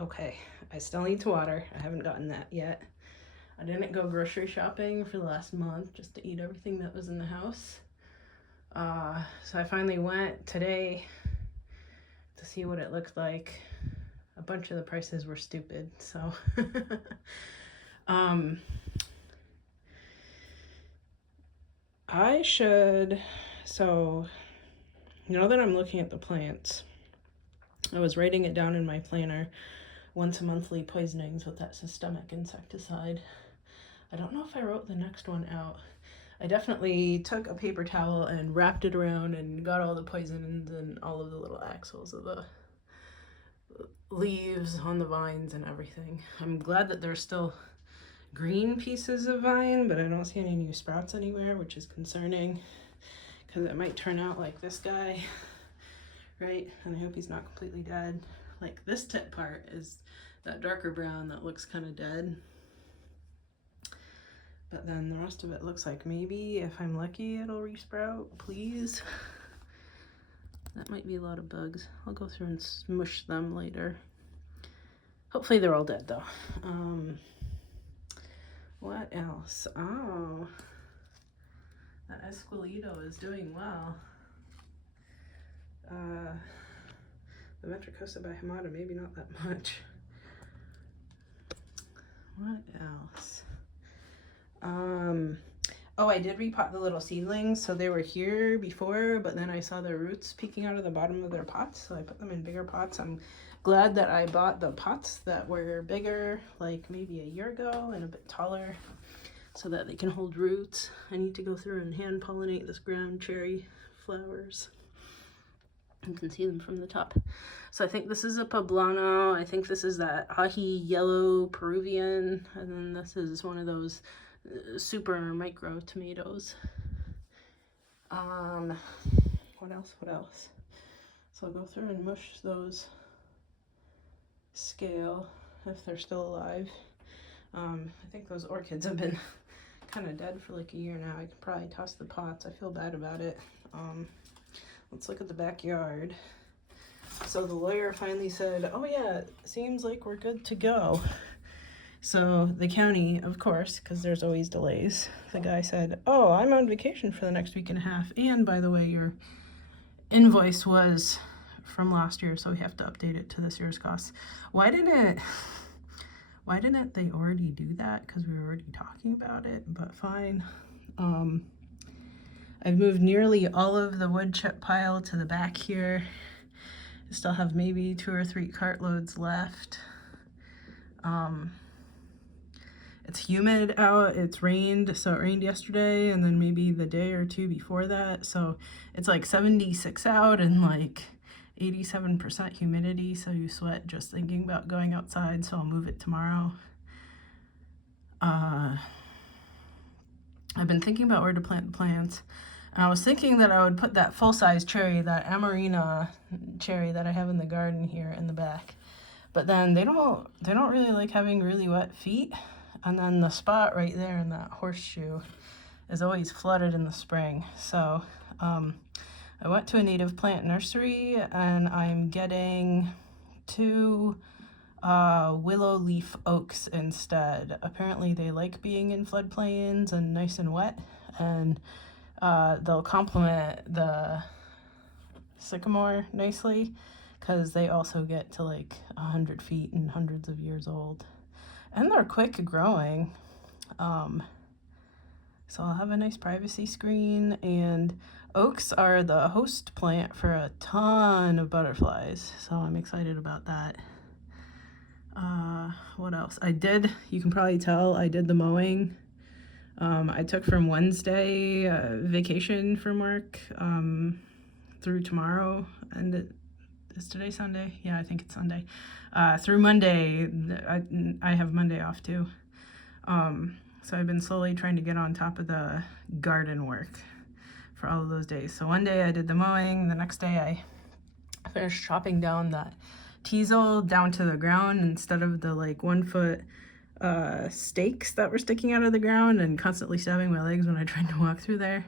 Okay, I still need to water. I haven't gotten that yet. I didn't go grocery shopping for the last month just to eat everything that was in the house. So I finally went today to see what it looked like. A bunch of the prices were stupid, so I should, so now that I'm looking at the plants, I was writing it down in my planner, once a monthly poisonings with that systemic insecticide. I don't know if I wrote the next one out. I definitely took a paper towel and wrapped it around and got all the poisons and all of the little axils of the leaves on the vines and everything. I'm glad that there's still green pieces of vine, but I don't see any new sprouts anywhere, which is concerning because it might turn out like this guy, right? And I hope he's not completely dead. Like this tip part is that darker brown that looks kind of dead. But then the rest of it looks like maybe if I'm lucky it'll resprout, please. That might be a lot of bugs. I'll go through and smush them later. Hopefully they're all dead though. What else? Oh, that Esquilito is doing well. The Metricosa bihamata, maybe not that much. What else? Oh, I did repot the little seedlings, so they were here before, but then I saw their roots peeking out of the bottom of their pots, so I put them in bigger pots. I'm glad that I bought the pots that were bigger, like maybe a year ago, and a bit taller, so that they can hold roots. I need to go through and hand pollinate this ground cherry flowers. You can see them from the top. So I think this is a poblano. I think this is that ají yellow Peruvian, and then this is one of those super micro tomatoes. What else? So I'll go through and mush those scale if they're still alive. I think those orchids have been kind of dead for like a year now. I could probably toss the pots. I feel bad about it. Let's look at the backyard. So the lawyer finally said, oh yeah, it seems like we're good to go. So the county, of course, because there's always delays, the guy said, oh, I'm on vacation for the next week and a half. And by the way, your invoice was from last year, so we have to update it to this year's costs. Why didn't they already do that? Because we were already talking about it, but fine. I've moved nearly all of the wood chip pile to the back here. I still have maybe 2 or 3 cartloads left. It's humid out, it's rained, so it rained yesterday and then maybe the day or two before that. So it's like 76 out and like 87% humidity, so you sweat just thinking about going outside, so I'll move it tomorrow. I've been thinking about where to plant the plants. And I was thinking that I would put that full-size cherry, that Amarina cherry that I have in the garden here in the back. But then they don't really like having really wet feet. And then the spot right there in that horseshoe is always flooded in the spring. So I went to a native plant nursery and I'm getting 2 willow leaf oaks instead. Apparently they like being in floodplains and nice and wet, and they'll complement the sycamore nicely because they also get to like 100 feet and hundreds of years old. And they're quick growing. So I'll have a nice privacy screen, and oaks are the host plant for a ton of butterflies. So I'm excited about that. What else? You can probably tell, I did the mowing. I took from Wednesday vacation from work through tomorrow, and is today Sunday? Yeah, I think it's Sunday. Through Monday, I have Monday off too. So I've been slowly trying to get on top of the garden work for all of those days. So one day I did the mowing, the next day I finished chopping down that teasel down to the ground instead of the like 1 foot stakes that were sticking out of the ground and constantly stabbing my legs when I tried to walk through there.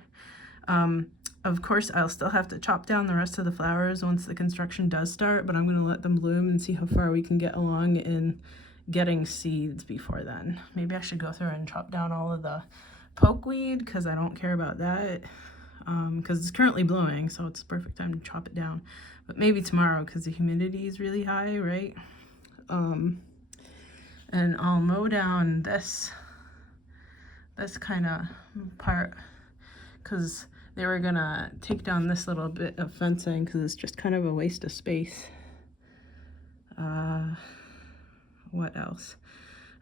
Of course, I'll still have to chop down the rest of the flowers once the construction does start, but I'm going to let them bloom and see how far we can get along in getting seeds before then. Maybe I should go through and chop down all of the pokeweed because I don't care about that, because it's currently blowing, so it's the perfect time to chop it down. But maybe tomorrow because the humidity is really high, right? And I'll mow down this kind of part because they were gonna take down this little bit of fencing because it's just kind of a waste of space. What else?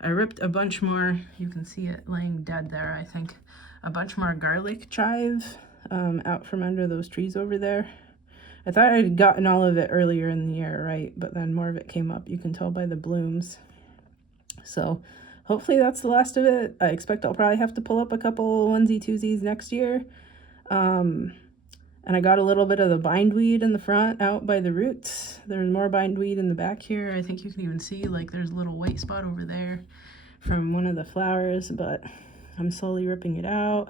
I ripped a bunch more, you can see it laying dead there, I think. A bunch more garlic chive out from under those trees over there. I thought I'd gotten all of it earlier in the year, right? But then more of it came up. You can tell by the blooms. So hopefully that's the last of it. I expect I'll probably have to pull up a couple onesie-twosies next year. And I got a little bit of the bindweed in the front out by the roots. There's more bindweed in the back here. I think you can even see like there's a little white spot over there from one of the flowers, but I'm slowly ripping it out.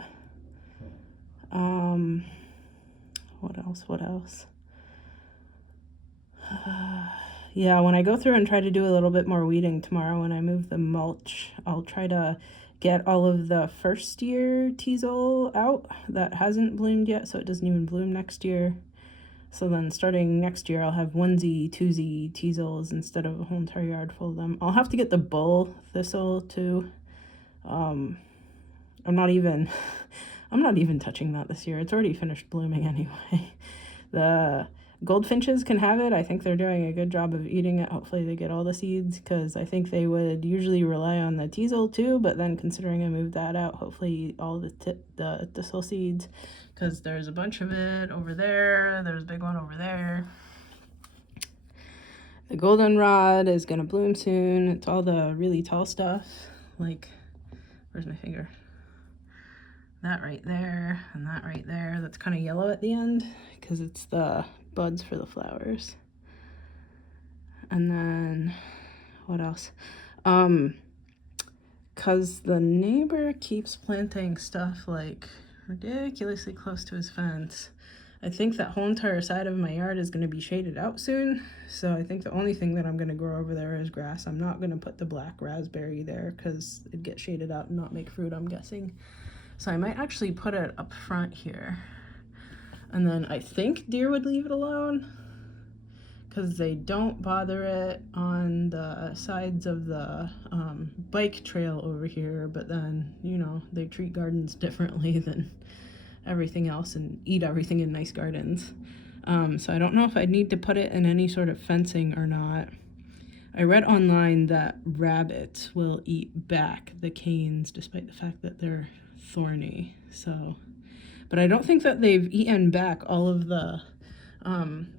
What else? Yeah, when I go through and try to do a little bit more weeding tomorrow when I move the mulch, I'll try to get all of the first year teasel out that hasn't bloomed yet, so it doesn't even bloom next year. So then starting next year, I'll have onesie-twosie teasels instead of a whole entire yard full of them. I'll have to get the bull thistle too. I'm not even touching that this year. It's already finished blooming anyway. The goldfinches can have it. I think they're doing a good job of eating it. Hopefully they get all the seeds because I think they would usually rely on the teasel too, but then considering I moved that out, hopefully eat all the thistle seeds because there's a bunch of it over there. There's a big one over there. The goldenrod is going to bloom soon. It's all the really tall stuff. Like, where's my finger? That right there and that right there. That's kind of yellow at the end because it's the buds for the flowers. And then what else? Because the neighbor keeps planting stuff like ridiculously close to his fence. I think that whole entire side of my yard is going to be shaded out soon. So I think the only thing that I'm going to grow over there is grass. I'm not going to put the black raspberry there because it'd get shaded out and not make fruit, I'm guessing. So I might actually put it up front here. And then I think deer would leave it alone because they don't bother it on the sides of the bike trail over here. But then, you know, they treat gardens differently than everything else and eat everything in nice gardens. So I don't know if I'd need to put it in any sort of fencing or not. I read online that rabbits will eat back the canes despite the fact that they're thorny. So, but I don't think that they've eaten back all of the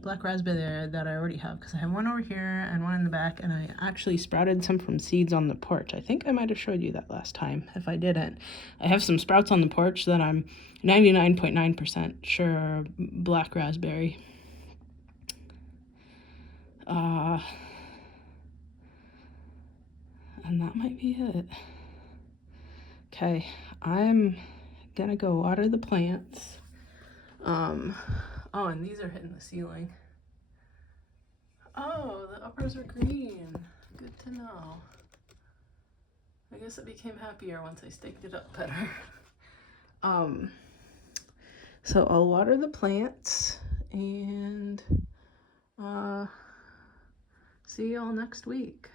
black raspberry that I already have because I have one over here and one in the back, and I actually sprouted some from seeds on the porch. I think I might have showed you that last time. If I didn't, I have some sprouts on the porch that I'm 99.9% sure are black raspberry. And that might be it. Okay, I'm gonna go water the plants. Oh, and these are hitting the ceiling. Oh, the uppers are green. Good to know. I guess it became happier once I staked it up better. So I'll water the plants and see y'all next week.